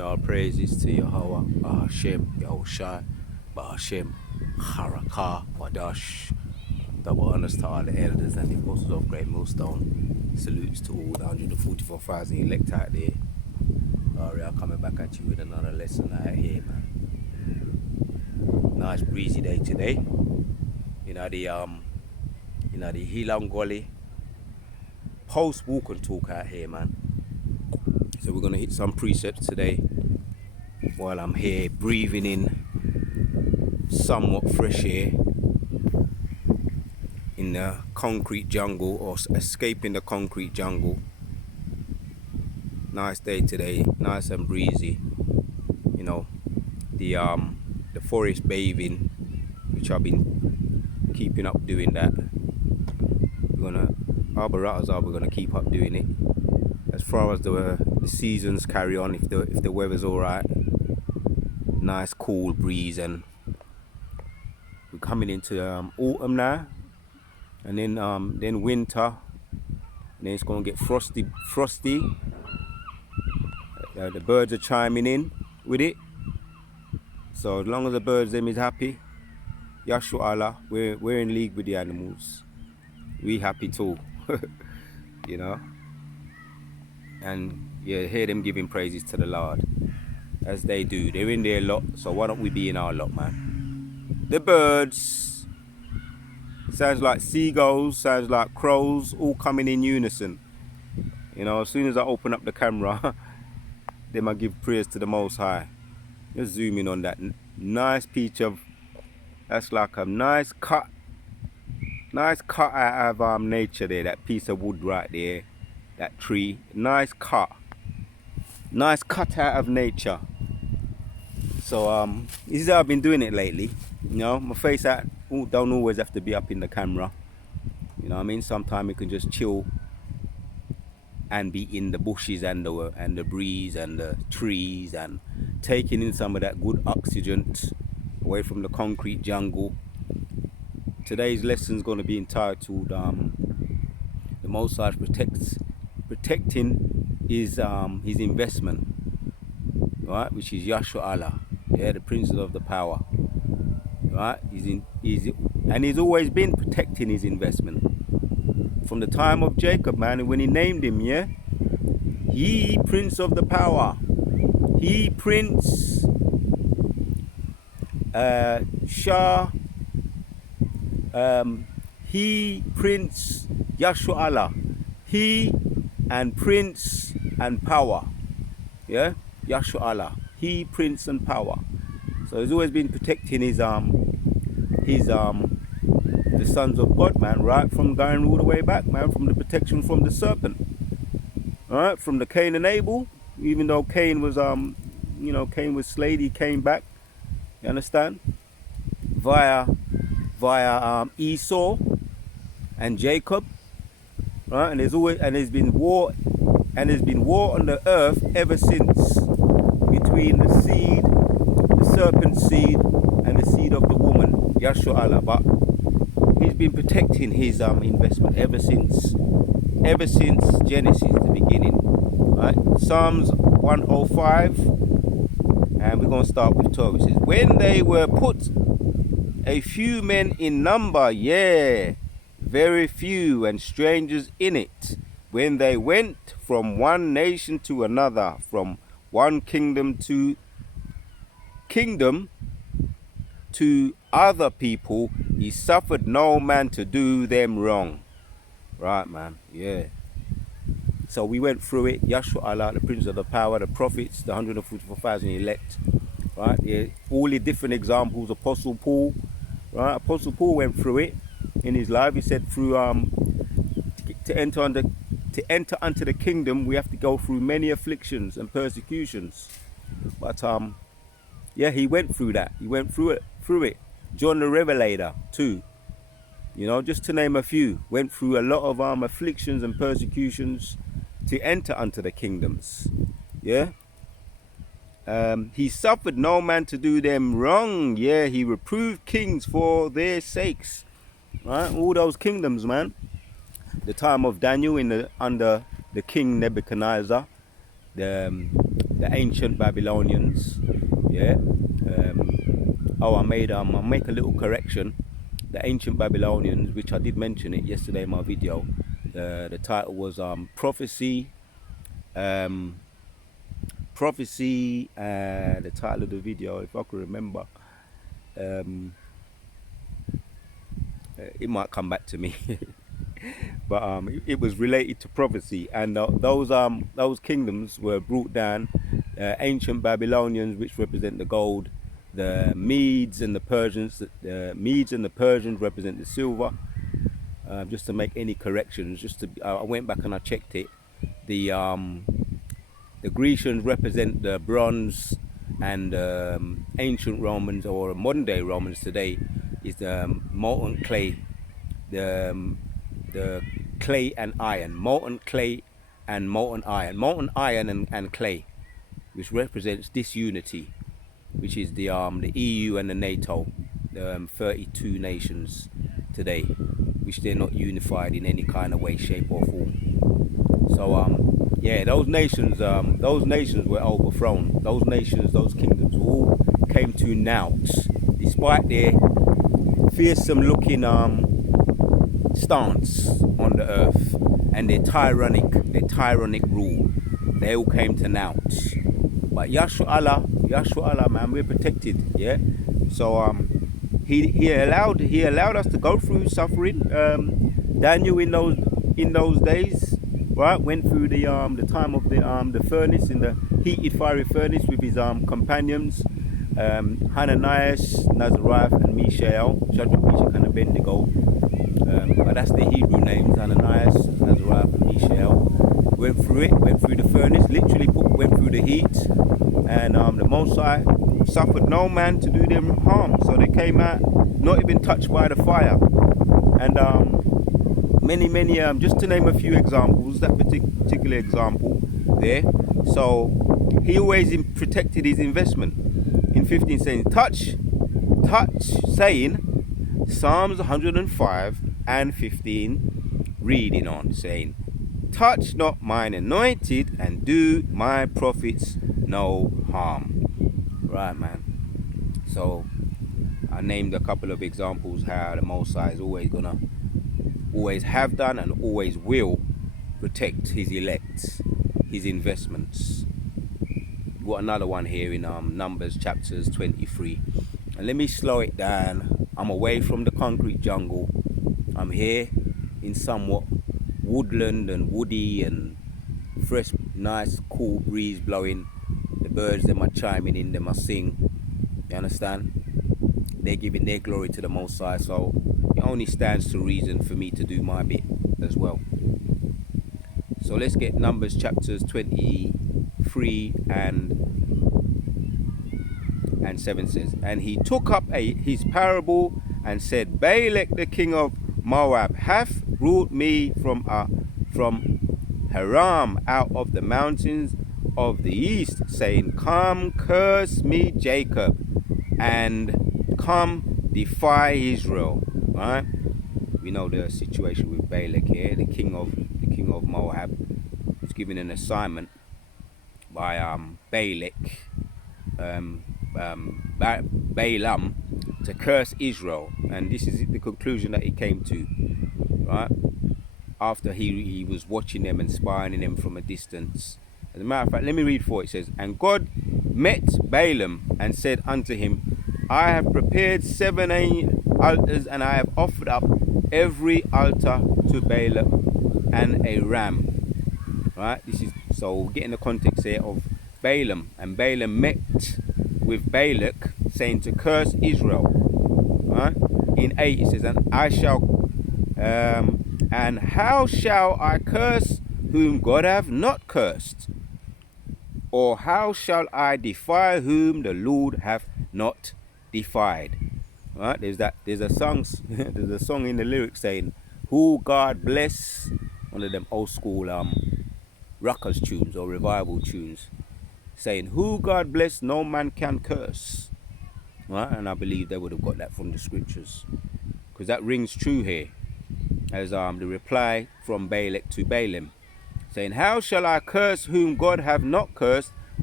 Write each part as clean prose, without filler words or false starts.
all praises to Yahweh, Bahashem, Yahushai, Bahashem, Harakah, Wadash. Double honors to all the elders and the apostles of Great Millstone. Salutes to all the 144,000 elect out there. We are coming back at you with another lesson out here, man. Nice breezy day today. The Hilam Gully post walk and talk out here, man. So we're gonna hit some precepts today while I'm here breathing in somewhat fresh air in the concrete jungle, or escaping the concrete jungle. Nice day today, nice and breezy. The forest bathing, which I've been keeping up doing that. We're gonna keep up doing it. As far as the seasons carry on, if the weather's all right, nice cool breeze, and we're coming into autumn now, and then winter, and then it's gonna get frosty. The birds are chiming in with it. So as long as the birds them is happy, Yahshua Allah, we're in league with the animals. We happy too, And yeah, hear them giving praises to the Lord, as they do. They're in their lot, so why don't we be in our lot, man? The birds, sounds like seagulls, sounds like crows, all coming in unison. As soon as I open up the camera, then I give prayers to the Most High. Just zoom in on that nice peach that's like a nice cut out of nature there, that piece of wood right there, that tree, nice cut out of nature. So this is how I've been doing it lately. My face don't always have to be up in the camera. Sometimes you can just chill and be in the bushes and the breeze and the trees, and taking in some of that good oxygen away from the concrete jungle. Today's lesson is going to be entitled the Most High protecting his investment, right? Which is Yahshua Allah, the Prince of the Power, right? He's always been protecting his investment from the time of Jacob, man. When he named him, he Prince of the Power, he Prince Shah, he Prince Yahshua Allah, he and Prince and Power, Yahshua Allah, he Prince and Power. So he's always been protecting the sons of God, man, right from going all the way back, man, from the protection from the serpent, all right, from the Cain and Abel. Even though Cain was Cain was slayed, he came back, you understand, via Esau and Jacob, right? And there's been war on the earth ever since, between the serpent's seed and the seed of the woman, Yahshua Allah. But he's been protecting his investment ever since Genesis, the beginning, right? Psalms 105, and we're going to start with 12. It says, when they were put a few men in number, very few, and strangers in it, when they went from one nation to another, from one kingdom to other people, he suffered no man to do them wrong. Right, man, So we went through it. Yahshua Allah, the Prince of the Power, the prophets, the 144,000 elect, right? All the different examples. Apostle Paul, right? Apostle Paul went through it in his life. He said through to enter unto the kingdom, we have to go through many afflictions and persecutions. But he went through that. He went through it. John the Revelator too. Just to name a few, went through a lot of afflictions and persecutions to enter unto the kingdoms. He suffered no man to do them wrong. He reproved kings for their sakes. Right, all those kingdoms, man. The time of Daniel under the king Nebuchadnezzar, the the ancient Babylonians. Yeah. I'll make a little correction. The ancient Babylonians, which I did mention it yesterday in my video. The title was prophecy. Prophecy. The title of the video, if I could remember. It might come back to me. But it was related to prophecy, and those kingdoms were brought down. Ancient Babylonians, which represent the gold, the Medes and the Persians. The Medes and the Persians represent the silver. Just to make any corrections, I went back and I checked it. The Grecians represent the bronze, and ancient Romans, or modern day Romans today, is the molten clay. The clay and iron, molten clay and molten iron and clay, which represents disunity, which is the EU and the NATO, 32 nations today, which they're not unified in any kind of way, shape or form. So yeah, those nations were overthrown. Those nations, those kingdoms all came to naught, despite their fearsome looking stance on the earth and their tyrannic rule. They all came to naught. But Yahshua Allah, man, we're protected. Yeah. So he allowed us to go through suffering. Daniel in those days, right, went through the time of the furnace, in the heated fiery furnace, with his companions, Hananias, Nazariah, and Mishael, Shadrach, Meshach, and Abednego. But that's the Hebrew names: Hananias, Nazariah, and Mishael. Went through the furnace, literally went through the heat, and the Most High suffered no man to do them harm. So they came out not even touched by the fire. And many, just to name a few examples, that particular example there. So he always protected his investment. In 15 saying, touch, saying, Psalms 105 and 15, reading on, saying, touch not mine anointed, and do my prophets no harm. Right, man. So I named a couple of examples how the Most High is always have done and always will protect his elect, his investments. Got another one here in Numbers chapters 23. And let me slow it down. I'm away from the concrete jungle. I'm here in somewhat woodland and woody and fresh, nice, cool breeze blowing. The birds, them are chiming in, them are sing. You understand? They're giving their glory to the Most High. So it only stands to reason for me to do my bit as well. So let's get Numbers chapters 23 and 7 says, and he took up his parable and said, Balak the king of Moab hath brought me from Haram out of the mountains of the east, saying, come, curse me Jacob, and come, defy Israel. Right? We know the situation with Balak here. The king of Moab was given an assignment by Balak, Balaam, to curse Israel, and this is the conclusion that he came to, right? After he was watching them and spying them from a distance. As a matter of fact, let me read for it. It says, and God met Balaam and said unto him, I have prepared 7 altars, and I have offered up every altar to Balaam and a ram. Right? This is, so we're getting the context here of Balaam, and Balaam met with Balak, saying to curse Israel. Right? In 8 it says, and how shall I curse whom God hath not cursed? Or how shall I defy whom the Lord hath not defied? Right? There's a song in the lyrics saying, who God bless, one of them old school rockers tunes or revival tunes, saying, who God bless, no man can curse. Right? And I believe they would have got that from the scriptures, because that rings true here as the reply from Balak to Balaam, saying, how shall I curse whom God have not cursed,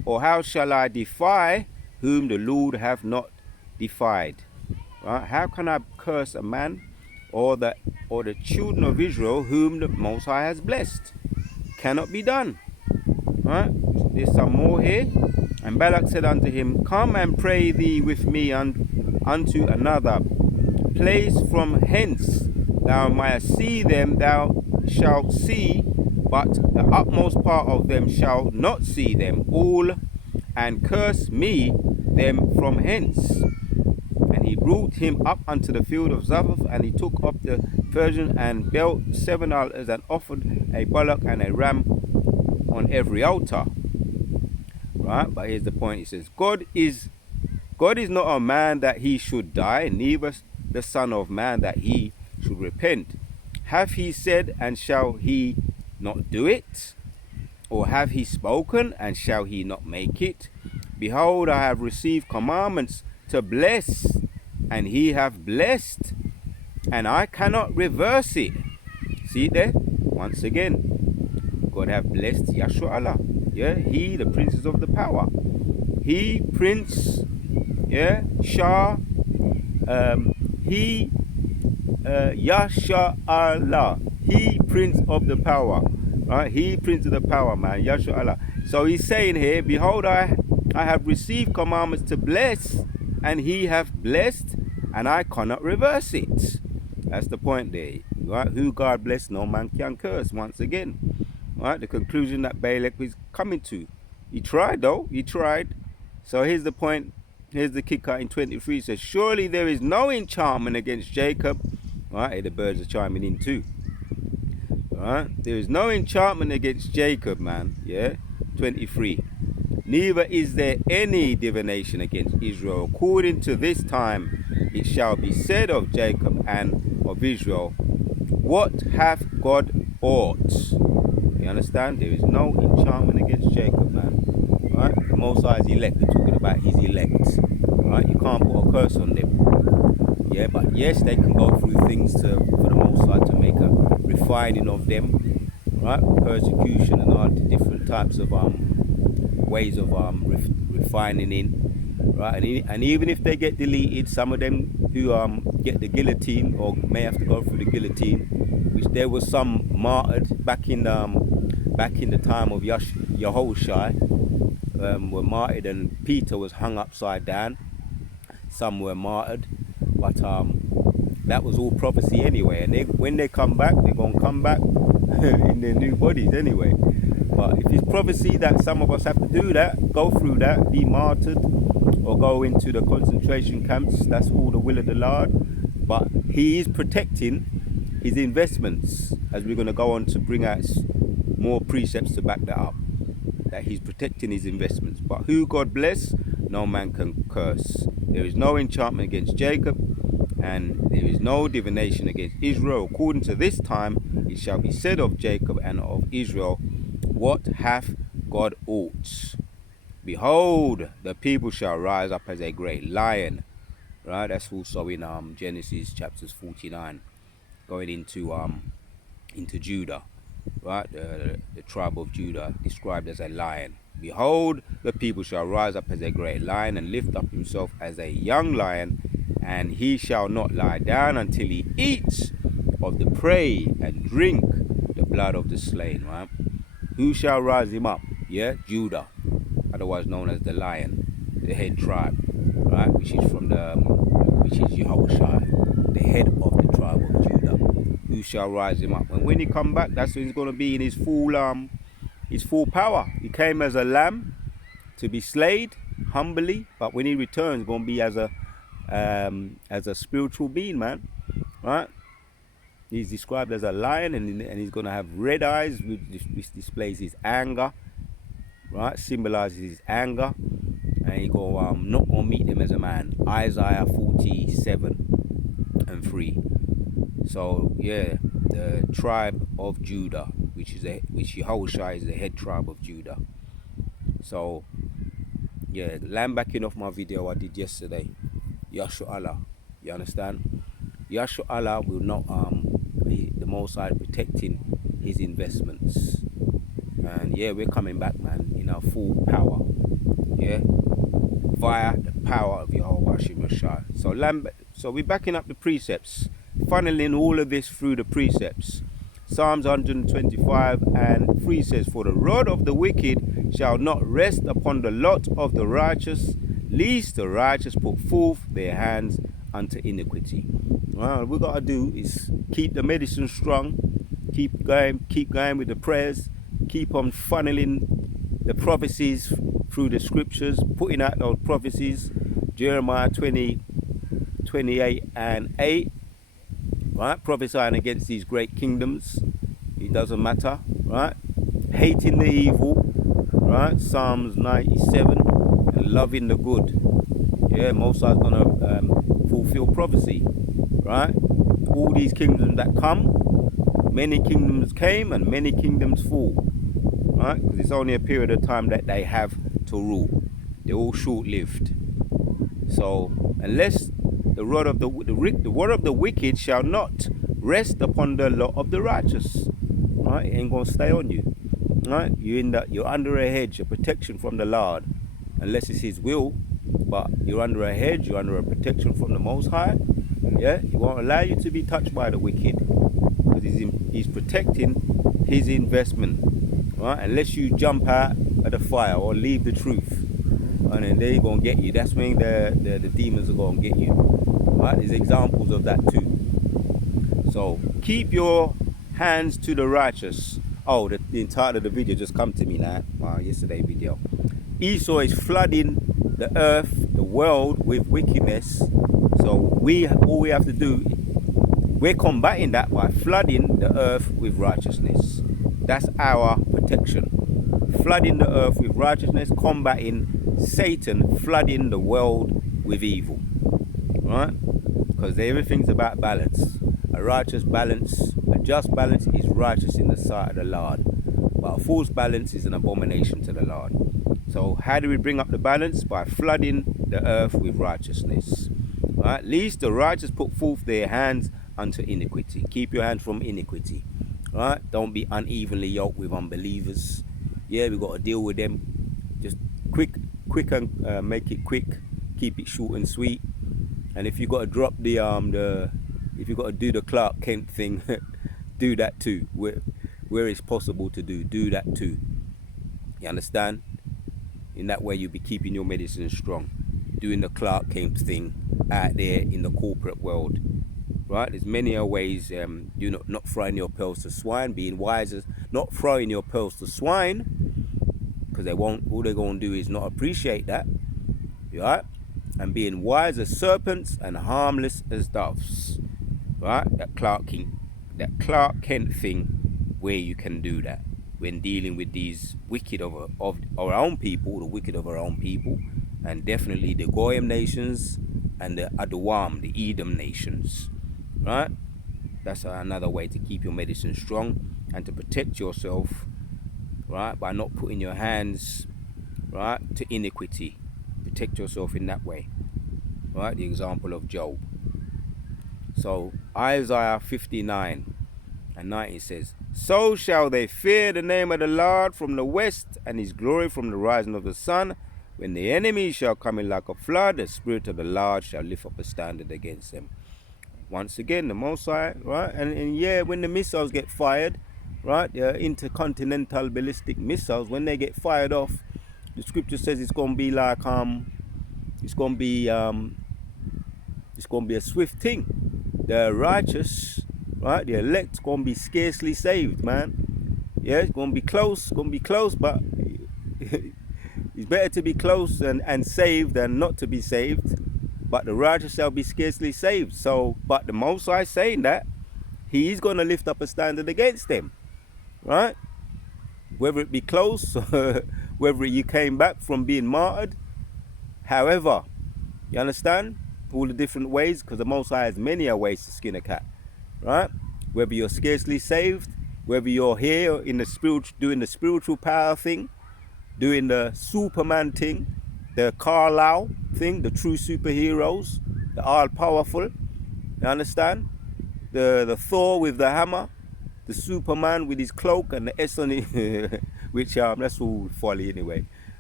or how shall I defy whom the Lord have not defied? Right? How can I curse a man or the children of Israel whom the Most High has blessed? Cannot be done. Right? There's some more here. And Balak said unto him, Come and pray thee with me unto another place from hence thou mayest see them, thou shalt see, but the utmost part of them shall not see them all, and curse me them from hence. And he brought him up unto the field of Zaphath, and he took up the Persian and built 7 altars, and offered a bullock and a ram on every altar. Right? But here's the point. He says, God is not a man that he should die, neither the Son of Man that he should repent. Have he said, and shall he not do it? Or have he spoken, and shall he not make it? Behold, I have received commandments to bless, and he hath blessed, and I cannot reverse it. See it there? Once again, God have blessed Yahshua Allah. Yeah, he, the princes of the power. He, Prince, yeah, Shah, he, Yahshua Allah. He, Prince of the power. Right? He, Prince of the power, man. Yahshua Allah. So he's saying here, behold, I have received commandments to bless, and he hath blessed, and I cannot reverse it. That's the point there. Right? Who God bless, no man can curse. Once again. Right? The conclusion that Balak is coming to. He tried though. He tried. So here's the point. Here's the kicker in 23. It says, surely there is no enchantment against Jacob. Right? Here the birds are chiming in too. Right? There is no enchantment against Jacob, man. Yeah? 23. Neither is there any divination against Israel. According to this time, it shall be said of Jacob and of Israel, what hath God aught? You understand? There is no enchantment against Jacob, man. Right? The Most High's elect. We're talking about his elect. Right? You can't put a curse on them. Yeah, but yes, they can go through things for the Most High to make a refining of them. Right? Persecution and all the different types of ways of refining in, right? And even if they get deleted, some of them who get the guillotine or may have to go through the guillotine, which there was some martyred back in the time of Yahushua, were martyred, and Peter was hung upside down. Some were martyred, but that was all prophecy anyway. And when they come back, they're gonna come back in their new bodies anyway. But if it's prophecy that some of us have to do that, go through that, be martyred, or go into the concentration camps, that's all the will of the Lord. But he is protecting his investments, as we're going to go on to bring out more precepts to back that up. That he's protecting his investments. But who God bless, no man can curse. There is no enchantment against Jacob, and there is no divination against Israel. According to this time, it shall be said of Jacob and of Israel, what hath God aught? Behold, the people shall rise up as a great lion. Right? That's also in Genesis chapters 49, going into Judah. Right? The tribe of Judah described as a lion. Behold, the people shall rise up as a great lion, and lift up himself as a young lion, and he shall not lie down until he eats of the prey and drink the blood of the slain. Right? Who shall rise him up? Yeah, Judah, otherwise known as the lion, the head tribe, right? Which is Yahushua, the head of the tribe of Judah. Who shall rise him up? And when he come back, that's when he's going to be in his full power. He came as a lamb to be slayed humbly, but when he returns, going to be as a spiritual being, man, right? He's described as a lion, and he's going to have red eyes, which displays his anger, right? Symbolizes his anger. And he go not going to meet them as a man. Isaiah 47:3. So yeah, the tribe of Judah, which Yahushua is the head tribe of Judah. So yeah, land backing off my video I did yesterday. Yahshua Allah, you understand? Yahshua Allah will not the Most High protecting his investments. And yeah, we're coming back, man, in our full power. yeah, via the power of Jehovah Shemashah. So we're backing up the precepts, funneling all of this through the precepts. Psalms 125:3 says, "For the rod of the wicked shall not rest upon the lot of the righteous, lest the righteous put forth their hands unto iniquity." Well, what we got to do is keep the medicine strong, keep going with the prayers, keep on funneling the prophecies through the scriptures, putting out those prophecies, Jeremiah 20:28-8, right? Prophesying against these great kingdoms. It doesn't matter, right? Hating the evil, right? Psalms 97, and loving the good. Yeah, Most High's gonna fulfill prophecy, right? All these kingdoms that come, many kingdoms came and many kingdoms fall, right? Because it's only a period of time that they have to rule. They're all short-lived. So unless the rod of the word of the wicked shall not rest upon the lot of the righteous, right? It ain't gonna stay on you, right? You're under a hedge, a protection from the Lord, unless it's His will. But you're under a hedge, you're under a protection from the Most High. Yeah, He won't allow you to be touched by the wicked, because He's protecting His investment, right? Unless you jump out of the fire or leave the truth, and then they're gonna get you. That's when the demons are gonna get you, right? There's examples of that too. So keep your hands to the righteous. Oh, the title of the video just come to me now. Yesterday video. Esau is flooding the earth, the world with wickedness. So all we have to do, we're combating that by flooding the earth with righteousness. That's our protection. Flooding the earth with righteousness, combating Satan, flooding the world with evil. Right? Because everything's about balance. A righteous balance, a just balance is righteous in the sight of the Lord. But a false balance is an abomination to the Lord. So how do we bring up the balance? By flooding the earth with righteousness. Right? Lest the righteous put forth their hands unto iniquity. Keep your hands from iniquity. Right? Don't be unevenly yoked with unbelievers. Yeah, we got to deal with them. Just quick and make it quick. Keep it short and sweet. And if you got to drop if you got to do the Clark Kent thing, do that too. Where it's possible to do that too. You understand? In that way, you'll be keeping your medicine strong. Doing the Clark Kent thing out there in the corporate world. Right? There's many ways. Not throwing your pearls to swine. Being wiser. Not throwing your pearls to swine. Because they won't. All they're going to do is not appreciate that. Right? And being wise as serpents and harmless as doves. Right? That Clark Kent thing, where you can do that when dealing with these wicked of our own people, the wicked of our own people, and definitely the Goyim nations and the Adawam, the Edom nations. Right? That's another way to keep your medicine strong and to protect yourself, right, by not putting your hands, right, to iniquity. Protect yourself in that way. Right? The example of Job. So Isaiah 59:19 says, "So shall they fear the name of the Lord from the west, and His glory from the rising of the sun. When the enemy shall come in like a flood, the Spirit of the Lord shall lift up a standard against them." Once again, the Most High, right? And yeah, when the missiles get fired, right, the intercontinental ballistic missiles, when they get fired off, the scripture says it's gonna be like it's gonna be a swift thing. The righteous, right, the elect, gonna be scarcely saved, man. Yeah, it's gonna be close, but it's better to be close and saved than not to be saved. But the righteous shall be scarcely saved. So, but the Most High saying that He's gonna lift up a standard against them, right? Whether it be close, whether you came back from being martyred, however, you understand? All the different ways, because the Most High has many ways to skin a cat, right? Whether you're scarcely saved, whether you're here in the spiritual, doing the spiritual power thing, doing the Superman thing, the Carlisle thing, the true superheroes, the all-powerful, you understand? The Thor with the hammer, the Superman with his cloak and the S on it, which that's all folly anyway.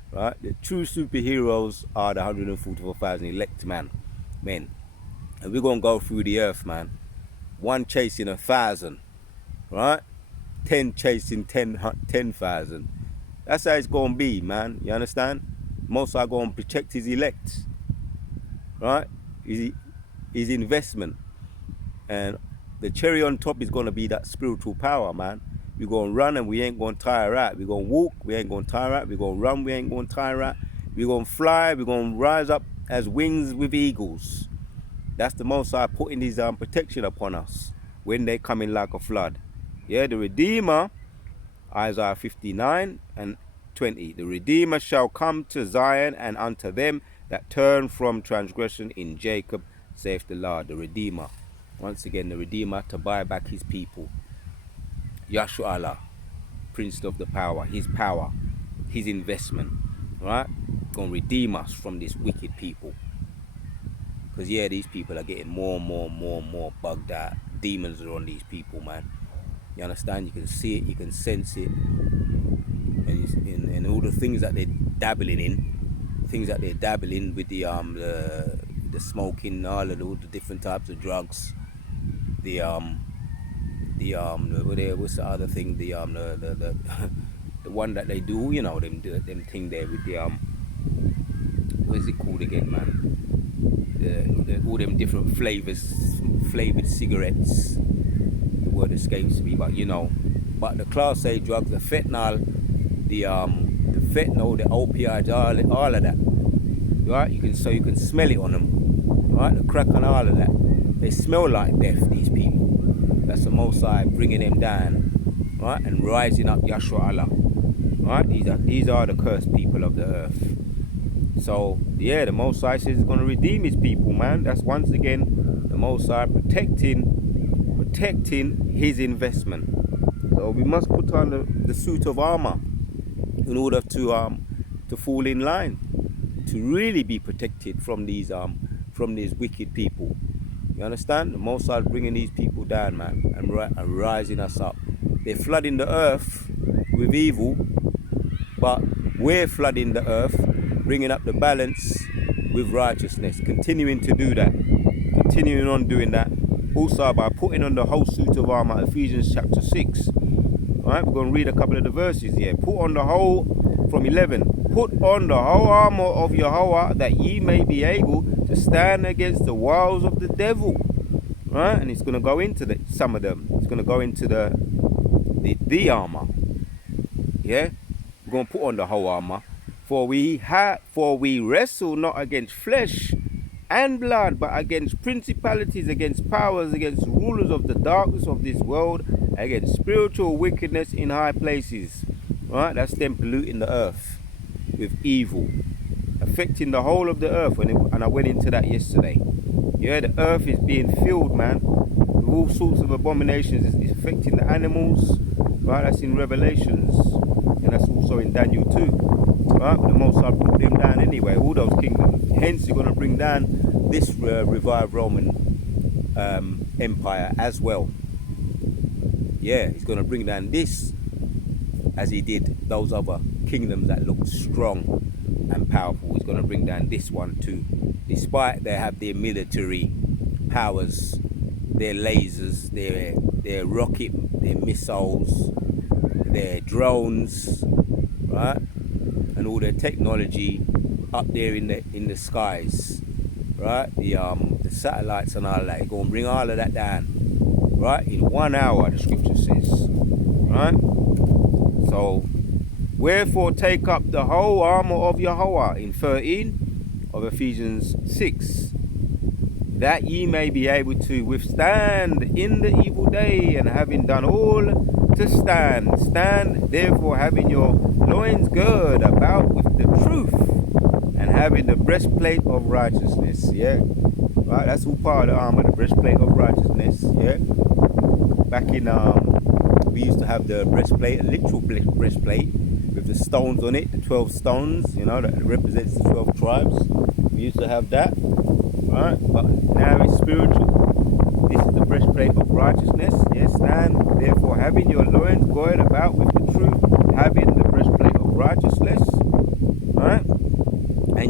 right? The true superheroes are the 144,000 elect men. And we're going to go through the earth, man. One chasing 1,000, right? 10 chasing 10,000. That's how it's going to be, man. You understand? Most are going to protect his elect, right? His investment. And the cherry on top is going to be that spiritual power, man. We're going to run and we ain't going to tire out. We're going to walk, we ain't going to tire out. We're going to run, we ain't going to tire out. We're going to fly, we're going to rise up as wings with eagles. That's the Most High putting his protection upon us when they come in like a flood. Yeah, the Redeemer, Isaiah 59 and 20. The Redeemer shall come to Zion, and unto them that turn from transgression in Jacob, saith the Lord. The Redeemer. Once again, the Redeemer to buy back his people. Yahshua Allah, Prince of the power, his investment, right? Gonna redeem us from this wicked people. Because yeah, these people are getting more and more bugged out. Demons are on these people, man. You understand? You can see it, you can sense it. And all the things that they're dabbling in, with the smoking, all the different types of drugs, what's the other thing? The one that they do, you know, them thing there with the what is it called again, man? All them different flavored cigarettes. The word escapes me, but you know. But the Class A drugs, the fentanyl, the opioids, all of that. Right? You can smell it on them. Right? The crack and all of that. They smell like death, these people. That's the Most High bringing them down, right, and rising up Yahshua Allah. Right? These are the cursed people of the earth. So yeah, the Most High says he's going to redeem his people, man. That's once again the Most High protecting his investment. So we must put on the suit of armor in order to fall in line, to really be protected from these wicked people. You understand? The Most High is bringing these people down, man, and rising us up. They're flooding the earth with evil, but we're flooding the earth, bringing up the balance with righteousness, continuing to do that, continuing on doing that. Also by putting on the whole suit of armor, Ephesians chapter 6. Alright, we're going to read a couple of the verses here. Put on the whole, from 11. Put on the whole armor of Yahweh, that ye may be able to stand against the wiles of the devil. Right? And it's going to go into some of them. It's going to go into the armor. Yeah? We're going to put on the whole armor. For we wrestle not against flesh and blood, but against principalities, against powers, against rulers of the darkness of this world, against spiritual wickedness in high places. Right? That's them polluting the earth with evil, affecting the whole of the earth. And I went into that yesterday. Yeah, the earth is being filled, man, with all sorts of abominations. It's affecting the animals. Right? That's in Revelations, and that's also in Daniel 2. Right? But the Most High put them down anyway, all those kingdoms. Hence, you're going to bring down this revived Roman Empire as well. Yeah, he's going to bring down this as he did those other kingdoms that looked strong and powerful. He's going to bring down this one too. Despite they have their military powers, their lasers, their rocket, their missiles, their drones, right? And all their technology up there in the skies, right? The satellites and all that. You're going to bring all of that down, right? In 1 hour, the scripture says, right? So, wherefore take up the whole armor of Yahweh, in 13 of Ephesians 6, that ye may be able to withstand in the evil day, and having done all to stand. Stand therefore, having your loins girded about with the truth, and having the breastplate of righteousness. Yeah, right. That's all part of the armor, the breastplate of righteousness. Yeah. Back in we used to have the breastplate, a literal breastplate with the stones on it, the 12 stones. You know, that represents the 12 tribes. We used to have that. Right, but now it's spiritual. This is the breastplate of righteousness. Yes, stand therefore, having your loins girded about with the truth, having the breastplate of righteousness. Right?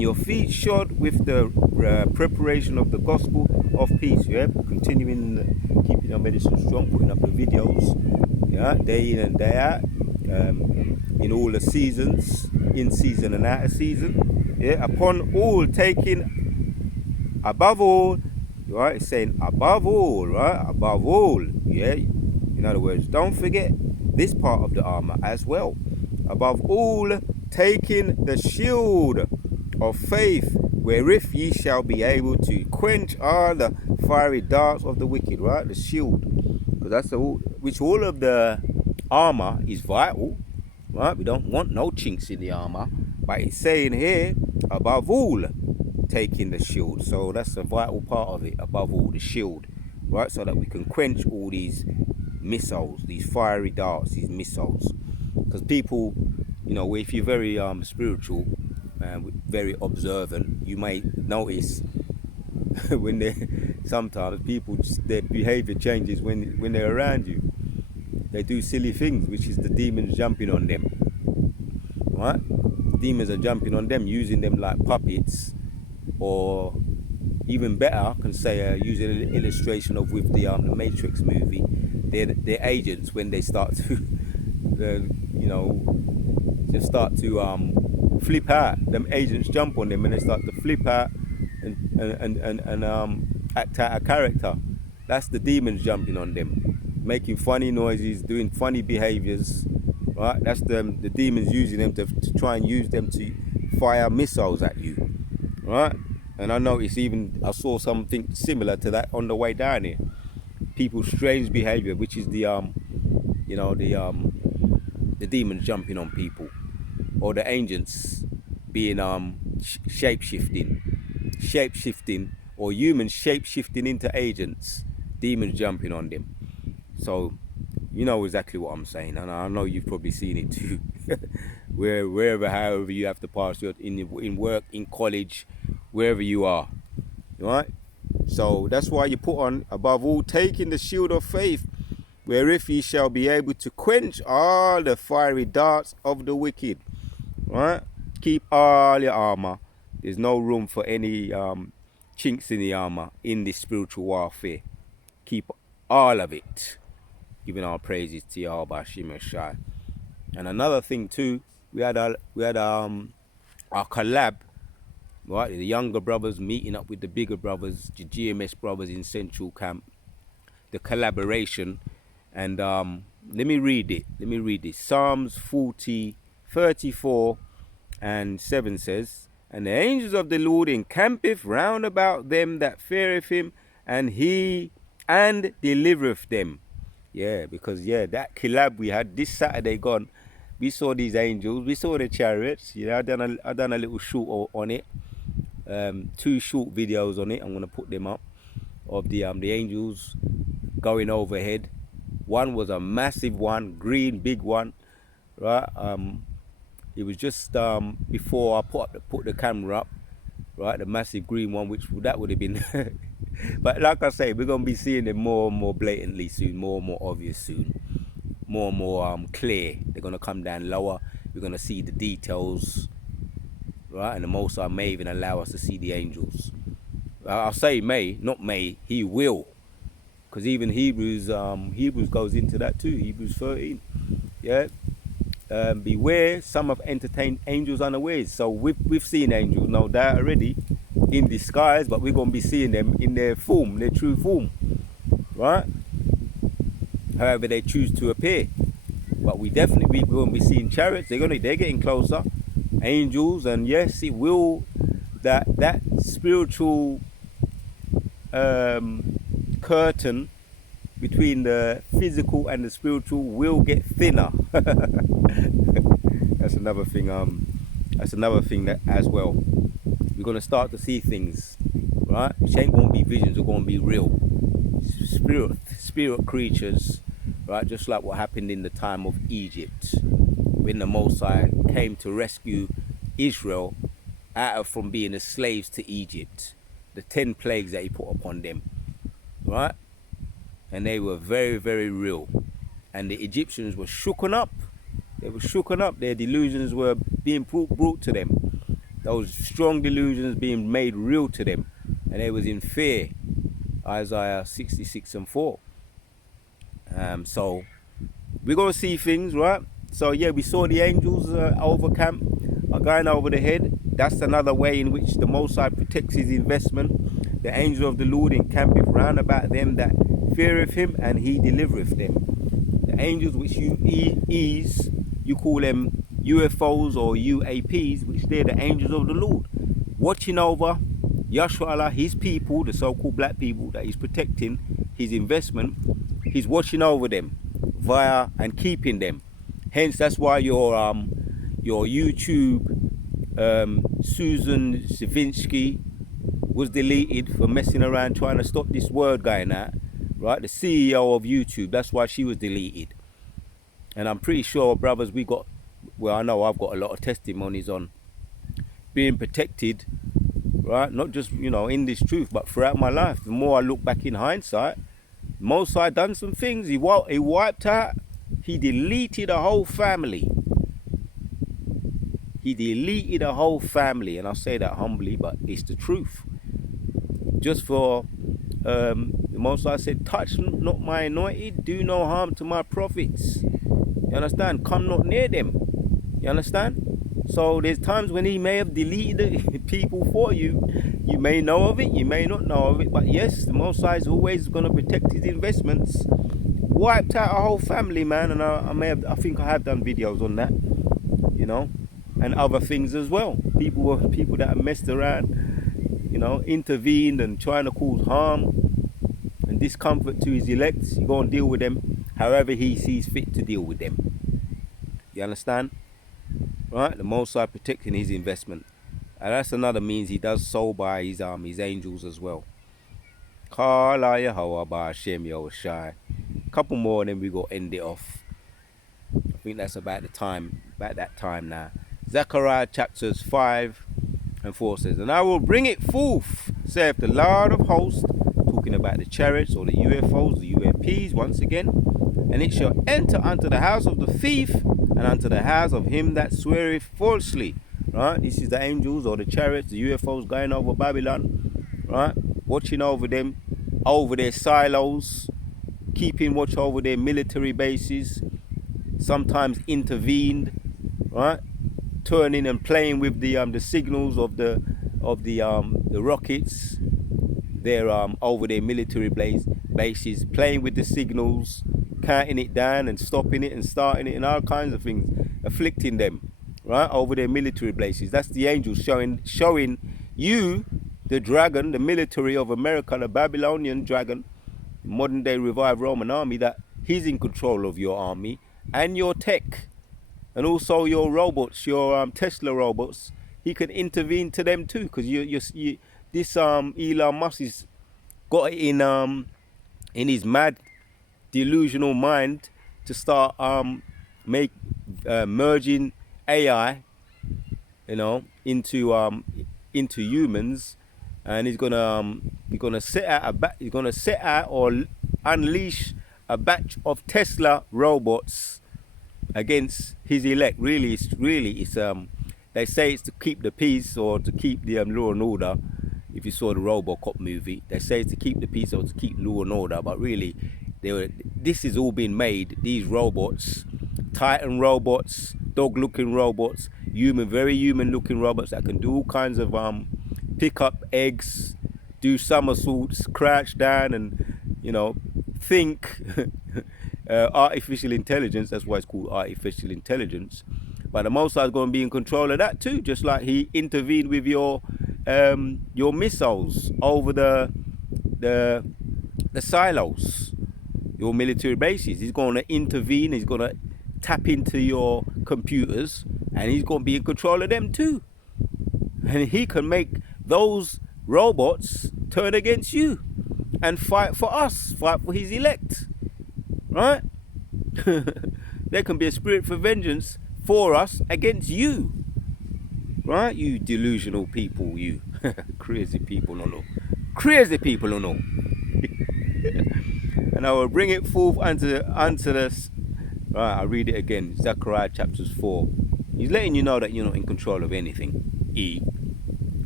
your feet shod with the preparation of the gospel of peace. Yeah, continuing keeping our medicine strong, putting up the videos, yeah, day in and day out, in all the seasons, in season and out of season. Yeah, upon all taking, above all, right? It's saying above all, right? Above all, yeah. In other words, don't forget this part of the armor as well. Above all, taking the shield of faith, wherewith ye shall be able to quench all the fiery darts of the wicked, right? The shield, because that's which all of the armor is vital, right? We don't want no chinks in the armor, but it's saying here, above all, taking the shield. So that's a vital part of it, above all, the shield, right? So that we can quench all these missiles, these fiery darts, these missiles. Because people, you know, if you're very spiritual and very observant, you may notice when they sometimes people their behavior changes when they're around you. They do silly things, which is the demons jumping on them, right? Demons are jumping on them, using them like puppets, or even better, I can say using an illustration of with the Matrix movie. They're agents when they start to you know, just start to flip out. Them agents jump on them and they start to flip out and act out a character. That's the demons jumping on them, making funny noises, doing funny behaviors, right? That's the demons using them to try and use them to fire missiles at you, right? And I noticed I saw something similar to that on the way down here. People's strange behavior, which is the you know, the demons jumping on people, or the agents being shape-shifting, or humans shape-shifting into agents, demons jumping on them. So you know exactly what I'm saying, and I know you've probably seen it too. Wherever, however you have to pass, in work, in college, wherever you are, right? So that's why you put on, above all, taking the shield of faith, wherewith ye shall be able to quench all the fiery darts of the wicked, right? Keep all your armor. There's no room for any chinks in the armor in this spiritual warfare. Keep all of it, giving our praises to Yahweh Hashem Shai. And another thing too, we had our collab, right? The younger brothers meeting up with the bigger brothers, the GMS brothers in Central Camp. The collaboration, and let me read it. Psalms 34 and 7 says, "And the angels of the Lord encampeth round about them that feareth him, and he delivereth them." Yeah, because that collab we had this Saturday gone, we saw these angels, we saw the chariots. I done a little shoot on it, 2 short videos on it. I'm gonna put them up of the angels going overhead. One was a massive one, green, big one, right? It was just before I put the camera up, right? The massive green one, that would have been. But like I say, we're gonna be seeing them more and more blatantly soon, more and more obvious soon, more and more clear. They're gonna come down lower. We're gonna see the details, right? And the Most High may even allow us to see the angels. I'll say may, not may. He will, because even Hebrews goes into that too. Hebrews 13, yeah. Beware, some have entertained angels unawares. So we've seen angels, no doubt, already in disguise, but we're gonna be seeing them in their form, their true form, right? However they choose to appear. But we definitely gonna be seeing chariots. They're getting closer, angels, and yes, it will. That spiritual curtain between the physical and the spiritual will get thinner. That's another thing. That's another thing that as well. We're gonna start to see things, right? Which ain't gonna be visions. They're gonna be real spirit creatures, right? Just like what happened in the time of Egypt, when the Most High came to rescue Israel from being the slaves to Egypt. The 10 plagues that he put upon them, right? And they were very, very real. And the Egyptians were shooken up. They were shooken up. Their delusions were being brought to them. those strong delusions being made real to them, and they was in fear. Isaiah 66:4. So we're gonna see things, right? So yeah, we saw the angels over camp are going over the head. That's another way in which the Most High protects his investment. The angel of the Lord encampeth round about them that feareth him, and he delivereth them. The angels which you call them UFOs or UAPs, which they're the angels of the Lord, watching over Yahshua Allah, his people, the so-called black people that he's protecting, his investment. He's watching over them via and keeping them. Hence, that's why your YouTube Susan Savinsky was deleted for messing around trying to stop this word going out, right? The CEO of YouTube, that's why she was deleted. And I'm pretty sure, brothers, I know I've got a lot of testimonies on being protected, right? Not just, in this truth, but throughout my life. The more I look back in hindsight, Most High done some things. He wiped out, he deleted a whole family. He deleted a whole family, and I say that humbly, but it's the truth. Just for the Most High said, touch not my anointed, do no harm to my prophets. You understand? Come not near them. You understand? So there's times when he may have deleted people for you. You may know of it, you may not know of it, but yes, the Most High is always going to protect his investments. Wiped out a whole family, man, and I think I have done videos on that, and other things as well. People that have messed around, intervened and trying to cause harm and discomfort to his elect. You go and deal with them however he sees fit to deal with them. You understand? Right? The Most High protecting his investment. And that's another means he does so by his angels as well. Kala Yahweh Ba'Hashem Yahushai. Couple more and then we go end it off. I think that's about that time now. Zechariah chapters 5 and 4 says, and I will bring it forth, saith the Lord of hosts, talking about the chariots or the UFOs, the UAPs once again, and it shall enter unto the house of the thief and unto the house of him that sweareth falsely. Right? This is the angels or the chariots, the UFOs going over Babylon, right? Watching over them, over their silos, keeping watch over their military bases, sometimes intervened, right? Turning and playing with the signals of the rockets. They're over their military bases, playing with the signals, counting it down and stopping it and starting it and all kinds of things, afflicting them, right, over their military bases. That's the angels showing you, the dragon, the military of America, the Babylonian dragon, modern day revived Roman army, that he's in control of your army and your tech, and also your robots, your Tesla robots. He can intervene to them too, because this Elon Musk has got it in his mad delusional mind to start merging AI, into humans, and he's gonna set out or unleash a batch of Tesla robots against his elect. Really, it's they say it's to keep the peace or to keep the law and order. If you saw the RoboCop movie, they say it's to keep the peace or to keep law and order, but really, this is all been made. These robots, Titan robots, dog-looking robots, very human-looking robots that can do all kinds of pick up eggs, do somersaults, crouch down, and think. Artificial intelligence. That's why it's called artificial intelligence. But the Most High is going to be in control of that too, just like he intervened with your missiles over the silos, your military bases. He's going to intervene. He's going to tap into your computers, and he's going to be in control of them too. And he can make those robots turn against you and fight for us, fight for his elect, right? There can be a spirit for vengeance for us against you, right? You delusional people, you crazy people, no. Crazy people, no. And I will bring it forth unto this. Right, I'll read it again. Zechariah chapters 4. He's letting you know that you're not in control of anything.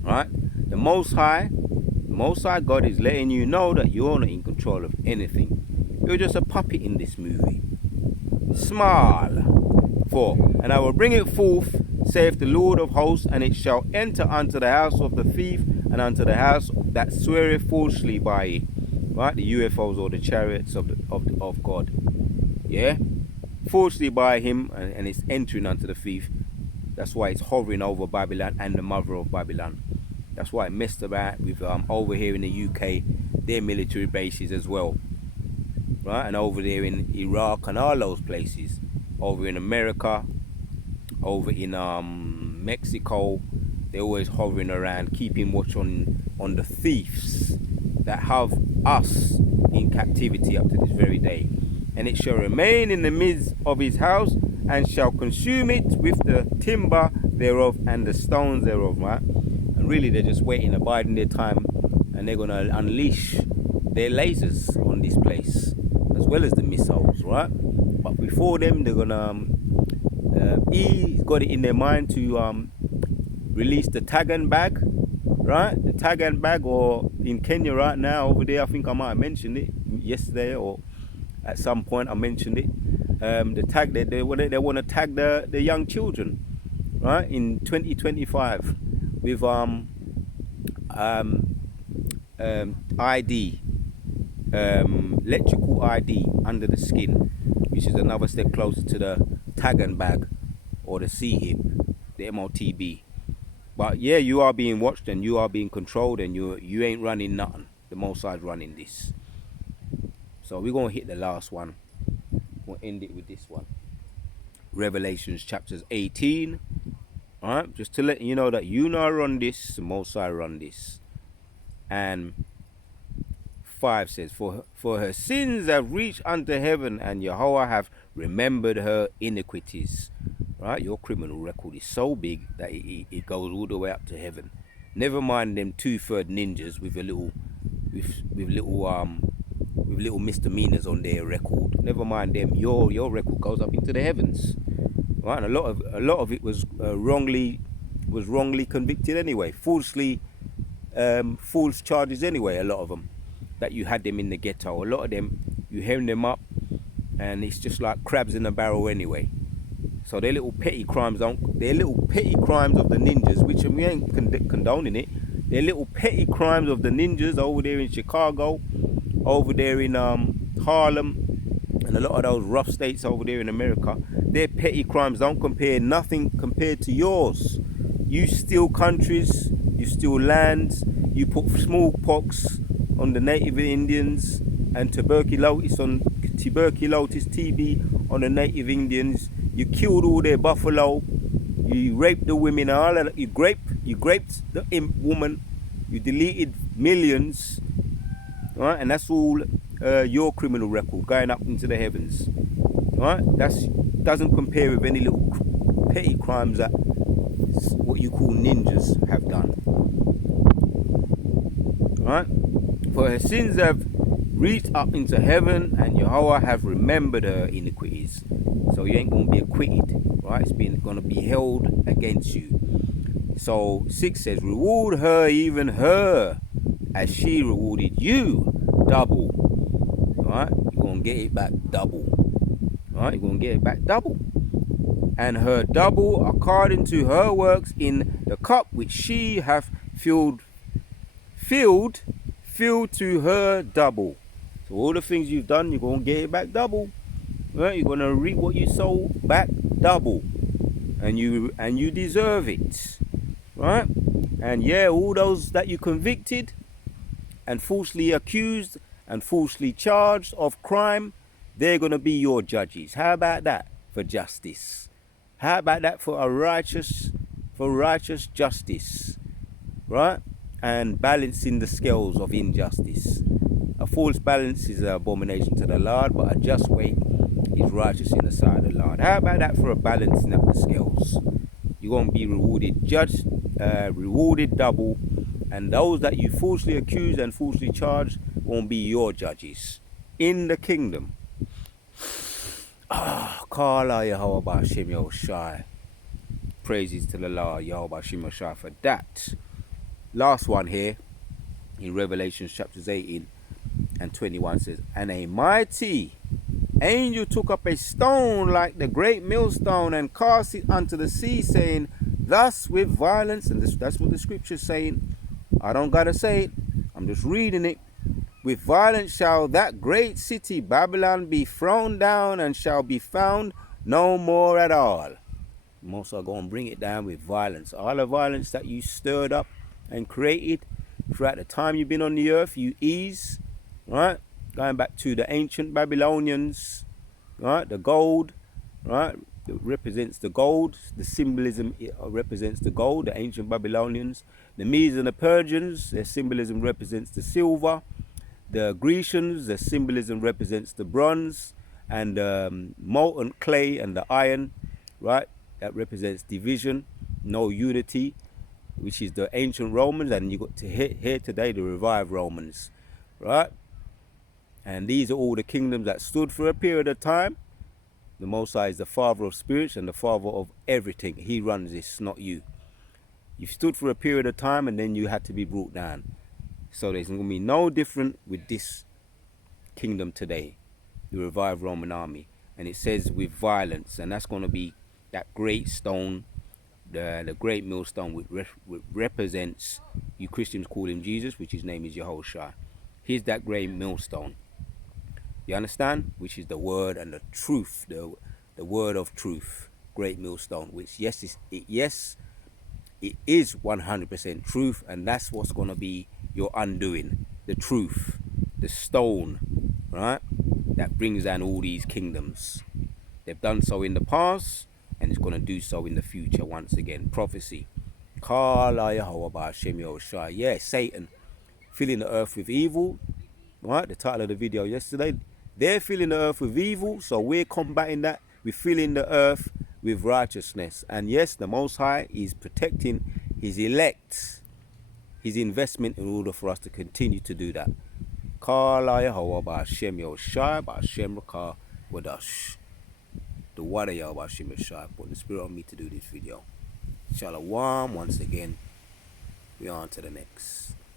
Right? The Most High God is letting you know that you're not in control of anything. You're just a puppet in this movie. Small. 4. And I will bring it forth, saith the Lord of hosts, and it shall enter unto the house of the thief, and unto the house that sweareth falsely by it. Right? The UFOs or the chariots of God. Yeah? Falsely by him, and it's entering unto the thief. That's why it's hovering over Babylon and the mother of Babylon. That's why it messed about with over here in the UK, their military bases as well. Right? And over there in Iraq and all those places. Over in America, over in Mexico, they're always hovering around, keeping watch on the thieves that have us in captivity up to this very day. And it shall remain in the midst of his house, and shall consume it with the timber thereof and the stones thereof. Right? And really they're just waiting, abiding their time, and they're going to unleash their lasers on this place, as well as the missiles, right? But before them, they're going to, he's got it in their mind to release the Tagan bag, right? The Tagan bag, or in Kenya right now, over there, I think I might have mentioned it yesterday, or at some point I mentioned it. The tag, they want to tag the young children, right, in 2025 with ID, electrical ID under the skin, which is another step closer to the Tagan bag or the C-hip, the MOTB. But yeah, you are being watched and you are being controlled, and you ain't running nothing. The Mossad's running this. So we're going to hit the last one. We'll end it with this one. Revelations chapters 18. Alright, just to let you know that you not run this, the Mossad run this. And 5 says, For her sins have reached unto heaven, and Yahweh have remembered her iniquities. Right, your criminal record is so big that it goes all the way up to heaven. Never mind them 2/3 ninjas with a little, with little misdemeanors on their record. Never mind them. Your record goes up into the heavens. Right, and a lot of it was wrongly convicted anyway. False charges anyway. A lot of them that you had them in the ghetto. A lot of them you hem them up, and it's just like crabs in a barrel anyway. So their little petty crimes they're little petty crimes of the ninjas, which we ain't condoning it. They're little petty crimes of the ninjas over there in Chicago, over there in Harlem, and a lot of those rough states over there in America. Their petty crimes don't compare nothing compared to yours. You steal countries, you steal lands, you put smallpox on the native Indians and tuberculosis TB on the native Indians. You killed all their buffalo. You raped the women. All of that. You raped the woman. You deleted millions. Right, and that's all your criminal record going up into the heavens. Right, that's doesn't compare with any little petty crimes that what you call ninjas have done. Right, for her sins have reached up into heaven, and Yahweh have remembered her iniquities. So you ain't going to be acquitted, right? It's going to be held against you. So 6 says, reward her, even her, as she rewarded you, double. Right? You're going to get it back double. Right? You're going to get it back double. And her double according to her works in the cup which she hath filled to her double. So all the things you've done, you're going to get it back double. Right? You're going to reap what you sow back double, and you deserve it, right? And yeah, all those that you convicted and falsely accused and falsely charged of crime, they're going to be your judges. How about that for justice? How about that for righteous justice, right? And balancing the scales of injustice. A false balance is an abomination to the Lord, but a just weight is righteous in the sight of the Lord. How about that for a balancing up the scales? You're going to be rewarded double, and those that you falsely accuse and falsely charge won't be your judges in the kingdom. Kala Yahweh B'Shem Yoshai. Praises to the Lord Yahweh B'Shem Yoshai for that. last one here in Revelation chapters 18 and 21 says, and a mighty angel took up a stone like the great millstone and cast it unto the sea, saying, thus with violence, and that's what the scripture is saying. I don't gotta say it, I'm just reading it. With violence shall that great city Babylon be thrown down, and shall be found no more at all. Most are going to bring it down with violence. All the violence that you stirred up and created throughout the time you've been on the earth, you ease, right? Going back to the ancient Babylonians, right? The gold, right? It represents the gold. The symbolism represents the gold, the ancient Babylonians. The Medes and the Persians, their symbolism represents the silver. The Grecians, their symbolism represents the bronze. And molten clay and the iron, right? That represents division, no unity, which is the ancient Romans. And you got to here today the revived Romans, right? And these are all the kingdoms that stood for a period of time. The Most High is the Father of spirits and the Father of everything. He runs this, not you. You stood for a period of time and then you had to be brought down. So there's going to be no different with this kingdom today, the revived Roman army. And it says with violence, and that's going to be that great stone, the great millstone, which represents, you Christians call him Jesus, which his name is Yahushua. Here's that great millstone. You understand? Which is the word and the truth, the word of truth, great millstone. Which yes, it is 100% truth, and that's what's going to be your undoing. The truth, the stone, right? That brings down all these kingdoms. They've done so in the past, and it's going to do so in the future once again. Prophecy. Yeah, Satan filling the earth with evil, right? The title of the video yesterday. They're filling the earth with evil, so we're combating that. We're filling the earth with righteousness. And yes, the Most High is protecting his elect, his investment, in order for us to continue to do that. The water Yahweh Hashem Yeshua put the spirit on me to do this video. Shalom once again. We on to the next.